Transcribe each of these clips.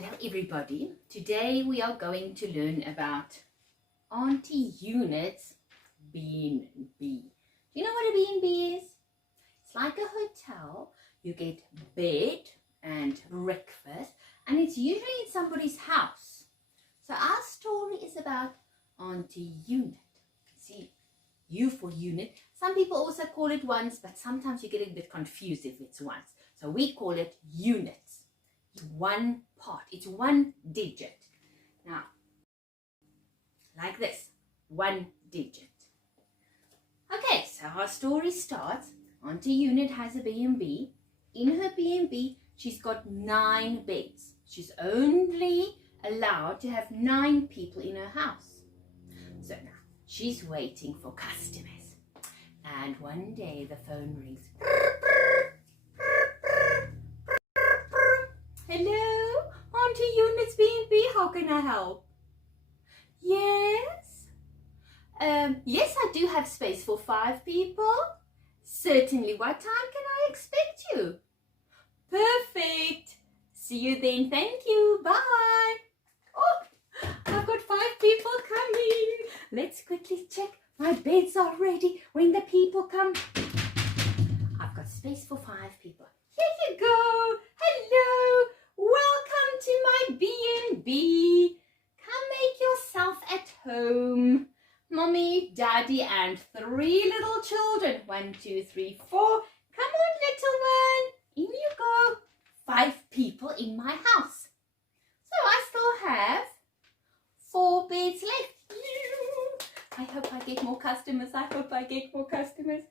Hello everybody. Today we are going to learn about Auntie Unit's B&B. Do you know what a B&B is? It's like a hotel. You get bed and breakfast, and it's usually in somebody's house. So our story is about Auntie Unit. See, U for unit. Some people also call it ones, but sometimes you get a bit confused if it's ones. So we call it units. One part, it's one digit. Now, like this, one digit. Okay, so our story starts. Auntie Unit has a B&B. In her B&B, she's got 9 beds. She's only allowed to have 9 people in her house. So now, she's waiting for customers. And one day the phone rings. Hello, Auntie Unit's B&B, how can I help? Yes? Yes, I do have space for 5 people. Certainly, what time can I expect you? Perfect. See you then, thank you, bye. Oh, I've got 5 people coming. Let's quickly check my beds are ready when the people come. I've got space for 5 people. Here you go. Hello. Welcome to my B&B. Come make yourself at home. Mommy, Daddy, and 3 little children. 1, 2, 3, 4. Come on, little one. In you go. 5 people in my house. So I still have 4 beds left. I hope I get more customers. I hope I get more customers.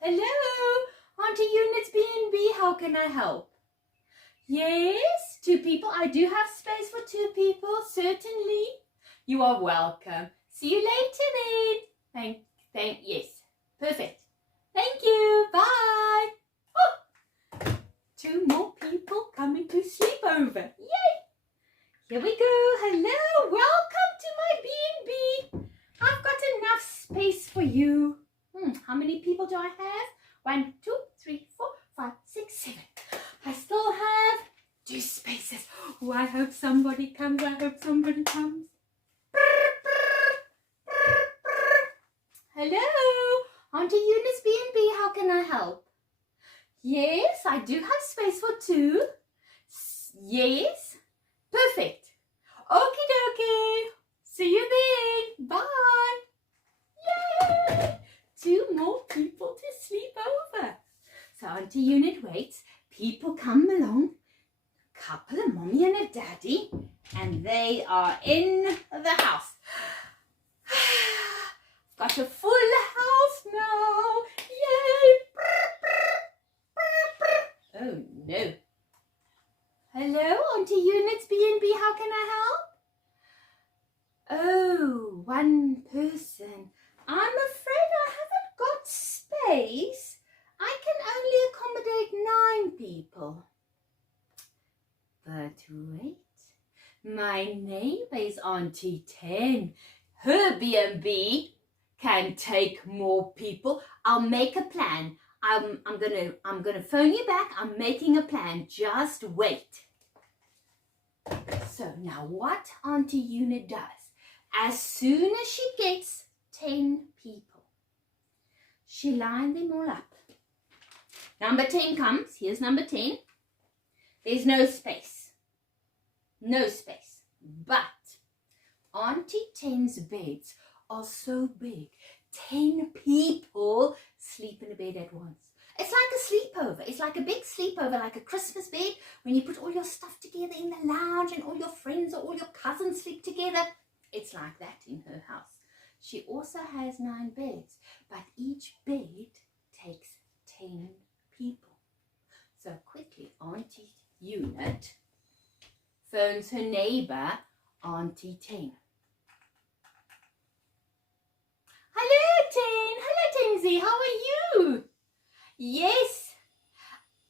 Hello, Auntie Unit's B&B, how can I help? Yes, 2 people. I do have space for 2 people, certainly. You are welcome. See you later then. Yes, perfect. Thank you, bye. Oh, 2 more people coming to sleep over. Yay! Here we go. Hello, welcome to my B&B. I've got enough space for you. How many people do I have? 1, 2, 3, 4, 5, 6, 7. I still have 2 spaces. Oh, I hope somebody comes. I hope somebody comes. Hello, Auntie Unit's B&B, how can I help? Yes, I do have space for 2. Yes, perfect. Okie dokie. See you then. Bye. Yay! 2 more people to sleep over. So Auntie Unit waits. People come along. Couple, a mommy and a daddy. And they are in the house. I've got a full house now. Yay! Oh no. Hello, Auntie Unit's B&B, how can I help? Oh, 1 person. I'm afraid I haven't got space. I can only accommodate 9 people. But wait, my neighbour is Auntie 10. Her B&B can take more people. I'll make a plan. I'm gonna phone you back. I'm making a plan. Just wait. So now what Auntie Unit does, as soon as she gets 10 people, she lines them all up. Number 10 comes. Here's number 10. There's no space. No space. But Auntie 10's beds are so big. 10 people sleep in a bed at once. It's like a sleepover. It's like a big sleepover, like a Christmas bed, when you put all your stuff together in the lounge and all your friends or all your cousins sleep together. It's like that in her house. She also has 9 beds, but each bed takes 10 people. So quickly, Auntie Unit phones her neighbour, Auntie 10. Hello, 10. Hello, Tenzi. How are you? Yes,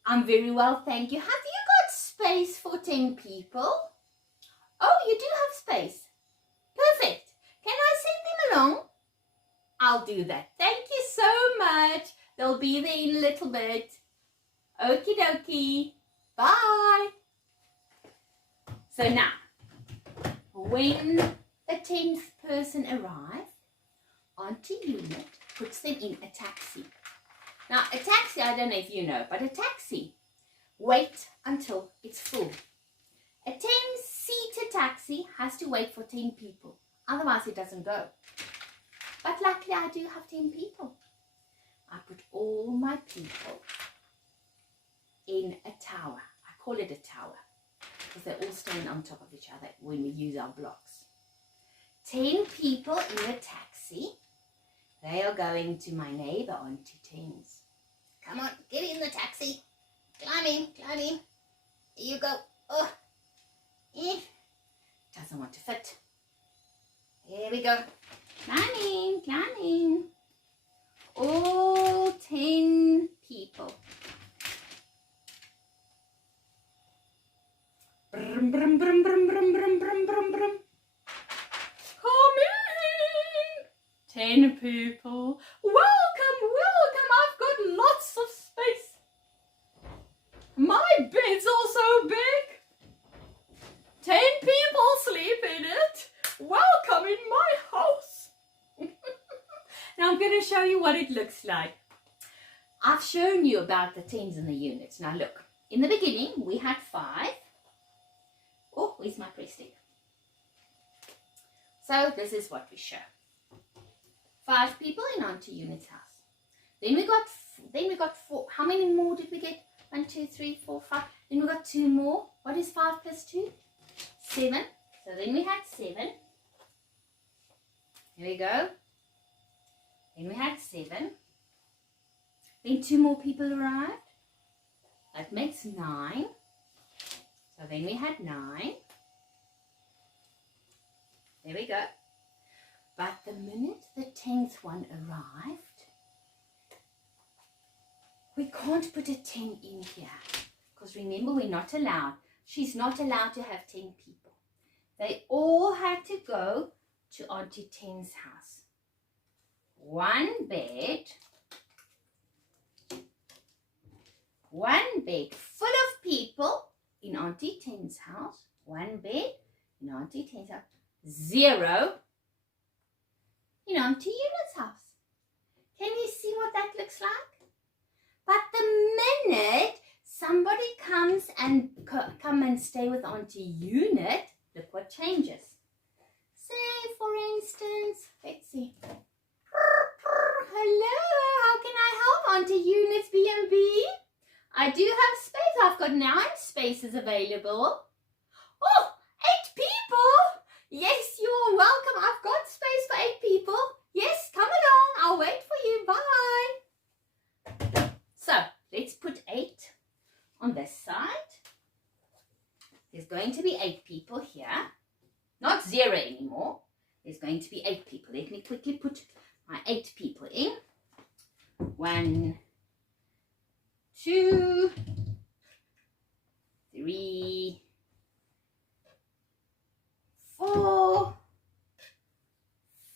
I'm very well, thank you. Have you got space for 10 people? Oh, you do have space. Perfect. Can I send them along? I'll do that. Thank you so much. They'll be there in a little bit. Okie dokie. Bye. So now, when the 10th person arrives, Auntie Unit puts them in a taxi. Now, a taxi, I don't know if you know, but a taxi, wait until it's full. A 10-seater taxi has to wait for 10 people. Otherwise, it doesn't go. But luckily, I do have 10 people. I put all my people in a tower. I call it a tower because they're all staying on top of each other when we use our blocks. 10 people in the taxi. They are going to my neighbor Auntie Tens. Come on, get in the taxi. Climb in, climb in. Here you go. Oh, doesn't want to fit. Here we go. Climbing, climbing. All 10 people. Brum, brum, brum, brum, brum, brum, brum, brum, brum. Come in. 10 people. Welcome, welcome. I've got lots of space. My bed's also big. 10 people sleep in it. Welcome in my house. Now I'm going to show you what it looks like. I've shown you about the tens and the units. Now look, in the beginning we had 5. Oh, where's my press stick? So this is what we show. 5 people in Auntie Unit's house. Then we got 4. How many more did we get? 1, 2, 3, 4, 5. Then we got 2 more. What is 5 plus 2? 7. So then we had 7. Here we go. Then we had 7. Then 2 more people arrived. That makes 9. So then we had 9. There we go. But the minute the 10th one arrived, we can't put a 10 in here. Because remember, we're not allowed. She's not allowed to have 10 people. They all had to go to Auntie Ten's house. 1 bed. 1 bed full of people in Auntie Ten's house. 1 bed in Auntie Ten's house. 0 in Auntie Unit's house. Can you see what that looks like? But the minute somebody comes and come and stay with Auntie Unit, look what changes. Say, for instance, let's see. Hello, how can I help Auntie Unit's B&B? I do have space. I've got 9 spaces available. Oh, 8 people. Yes, you're welcome. I've got space for 8 people. Yes, come along. I'll wait for you. Bye. So, let's put 8 on this side. There's going to be 8 people here. Not 0 anymore. There's going to be 8 people. Let me quickly put my 8 people in. 1, 2, 3, 4,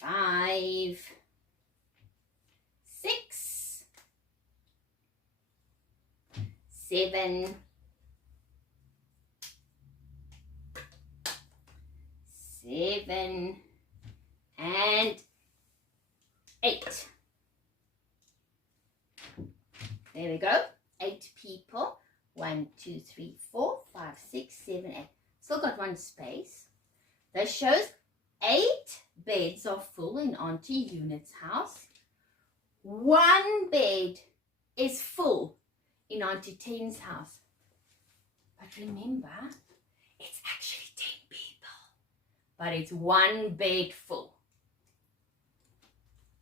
5, 6, 7, and 8. There we go. 8 people. 1, 2, 3, 4, 5, 6, 7, 8. Still got 1 space. That shows 8 beds are full in Auntie Unit's house. 1 bed is full in Auntie Ten's house. But remember, it's actually 10 people. But it's 1 bed full.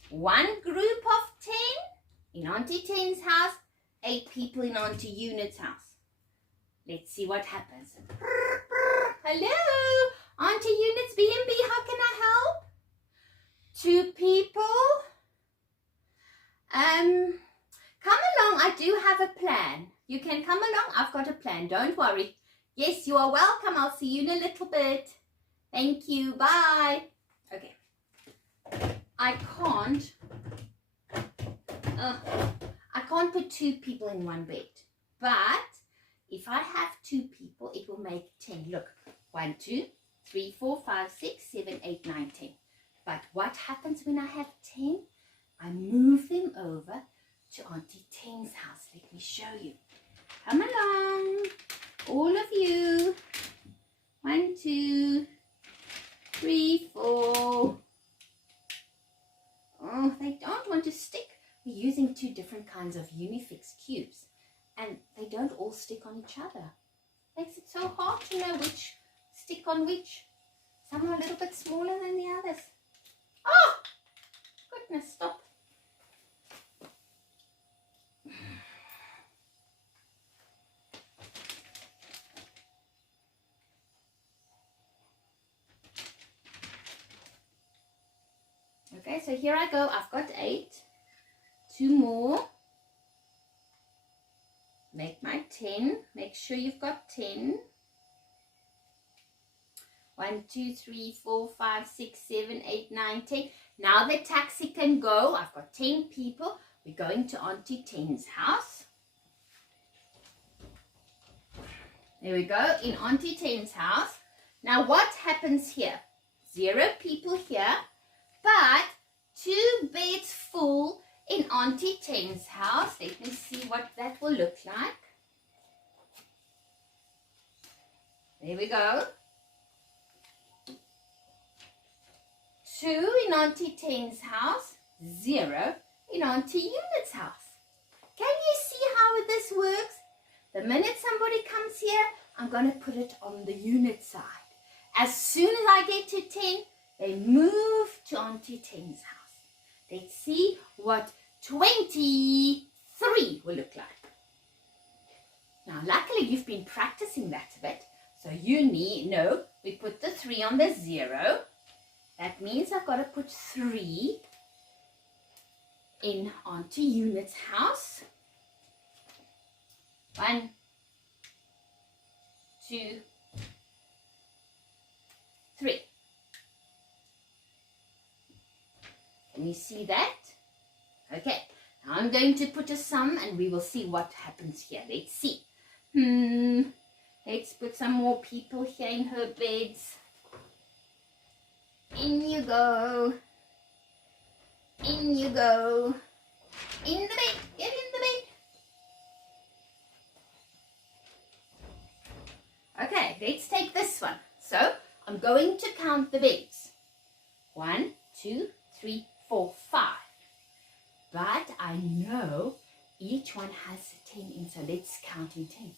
1 group of 10 in Auntie Ten's house. 8 people in Auntie Unit's house. Let's see what happens. Hello, Auntie Unit's B&B, how can I help? 2 people. Come along, I do have a plan. You can come along, I've got a plan, don't worry. Yes, you are welcome, I'll see you in a little bit. Thank you, bye. Okay, I can't put 2 people in 1 bed. But if I have 2 people, it will make 10. Look, 1, 2, 3, 4, 5, 6, 7, 8, 9, 10. But what happens when I have 10? I move them over to Auntie Ten's house. Let me show you. Come along, all of you. 1, 2, 3, 4. Oh, they don't want to stick. We're using 2 different kinds of Unifix cubes, and they don't all stick on each other. Makes it so hard to know which stick on which. Some are a little bit smaller than the others. Oh, goodness, stop. Okay, so here I go. I've got 8. 2 more. Make my 10. Make sure you've got 10. 1, 2, 3, 4, 5, 6, 7, 8, 9, 10. Now the taxi can go. I've got 10 people. We're going to Auntie Ten's house. There we go, in Auntie Ten's house. Now what happens here? 0 people here, but 2 beds full in Auntie Ten's house. Let me see what that will look like. There we go. 2 in Auntie Ten's house, 0 in Auntie Unit's house. Can you see how this works? The minute somebody comes here, I'm going to put it on the unit side. As soon as I get to 10, they move to Auntie Ten's house. Let's see what 23 will look like. Now, luckily, you've been practicing that a bit. So you know, we put the 3 on the 0. That means I've got to put 3 in Auntie Unit's house. 1, 2, 3. Can you see that? Okay, now I'm going to put a sum and we will see what happens here. Let's see. Let's put some more people here in her beds. In you go. In you go. In the bed. Get in the bed. Okay, let's take this one. So, I'm going to count the beds. 1, 2, 3, 4, 5. But I know each one has a 10 in, so let's count in 10.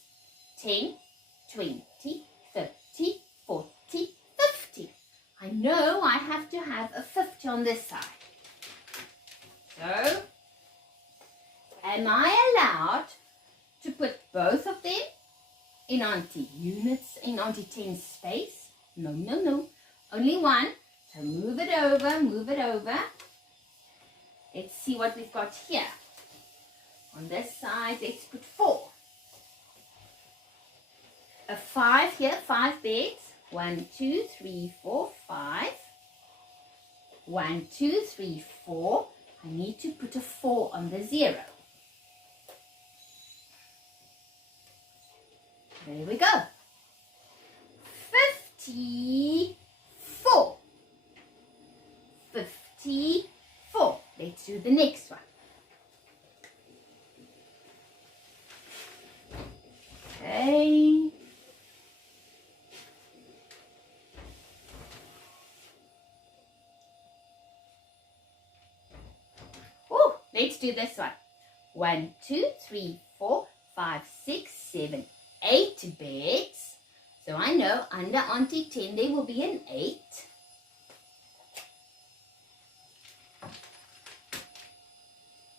10, 20, 30, 40, 50. I know I have to have a 50 on this side. So, am I allowed to put both of them in Auntie Auntie Ten's space? No, no, no. Only one. So move it over, move it over. Let's see what we've got here. On this side, let's put 4. A 5 here, 5 beds. 1, 2, 3, 4, 5. 1, 2, 3, 4. I need to put a 4 on the 0. There we go. 54. 54. Let's do the next one. Okay. Oh, let's do this one. 1, 2, 3, 4, 5, 6, 7, 8 beds. So I know under Auntie 10 there will be an 8.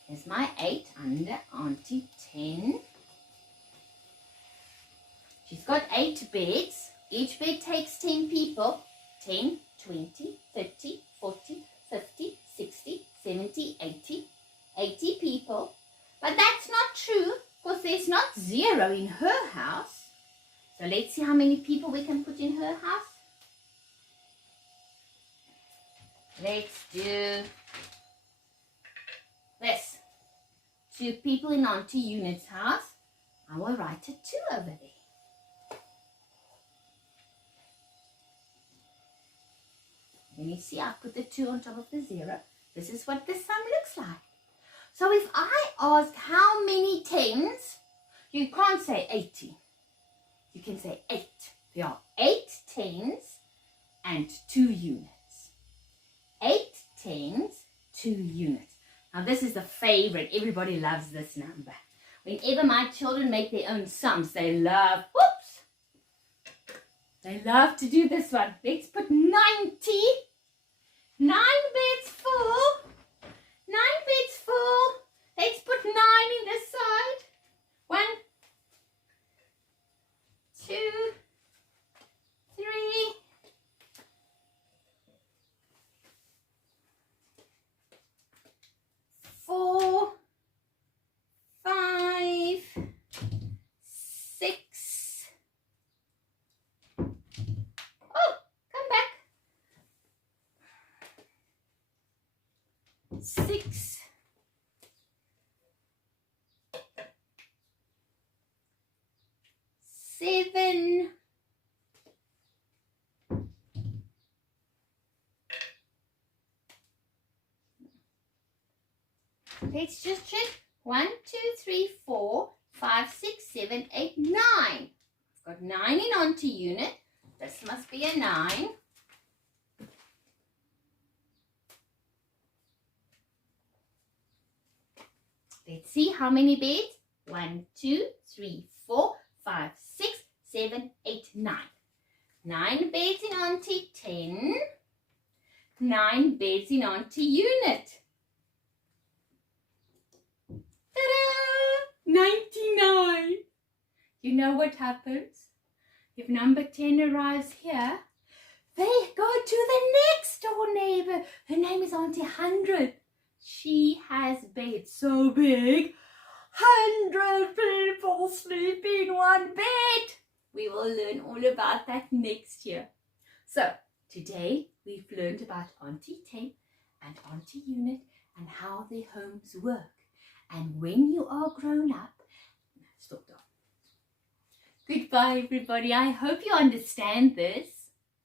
Here's my 8 under Auntie 10. She's got 8 beds. Each bed takes 10 people. 10, 20, 30, 40, 50, 60, 70, 80. 80 people. But that's not true because there's not 0 in her house. So let's see how many people we can put in her house. Let's do this. 2 people in Auntie Unit's house. I will write a 2 over there. Let me see, I put the 2 on top of the 0. This is what the sum looks like. So if I ask how many tens, you can't say 80. You can say 8. There are 8 tens and 2 units. 8 tens, 2 units. Now this is the favorite. Everybody loves this number. Whenever my children make their own sums, they love, they love to do this one. Let's put 90. 9 beds full. 9 beds full. Let's put 9 in this side. 1, 2, 3, 4, 5, 6. Oh, come back. 6, 7, 8. Let's just check. 1, 2, 3, 4, 5, 6, 7, 8, 9. I've got 9 in onto unit. This must be a 9. Let's see how many beds. 1, 2, 3, 4, 5, 6, 7, 8, 9. 9 beds in onto 10. 9 beds in onto unit. Ta-da! 99. You know what happens? If number 10 arrives here, they go to the next door neighbor. Her name is Auntie 100. She has beds so big, 100 people sleep in one bed. We will learn all about that next year. So, today we've learned about Auntie 10 and Auntie Unit and how their homes work. And when you are grown up, stop down. Goodbye everybody. I hope you understand this.